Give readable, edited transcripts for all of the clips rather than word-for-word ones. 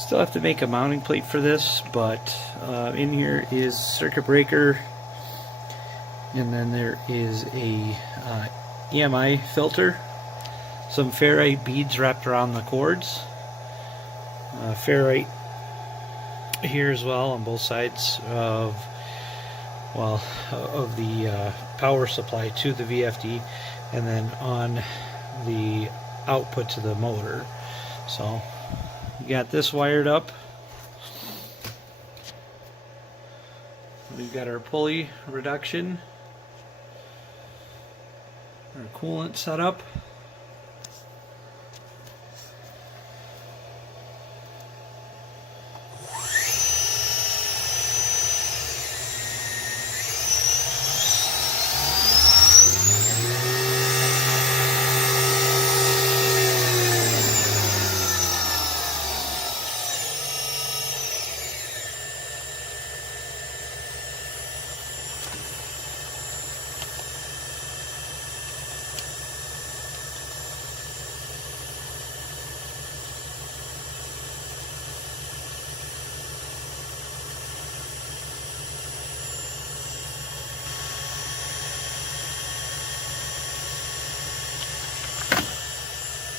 Still have to make a mounting plate for this, but in here is circuit breaker, and then there is a EMI filter, some ferrite beads wrapped around the cords, ferrite here as well on both sides of the power supply to the VFD, and then on the output to the motor. So we got this wired up. We've got our pulley reduction, our coolant set up.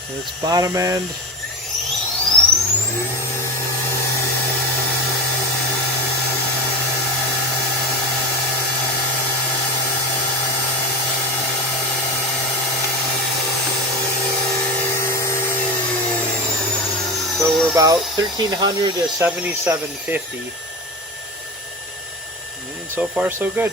So it's bottom end. So we're about 1300 to 7750. And so far so good.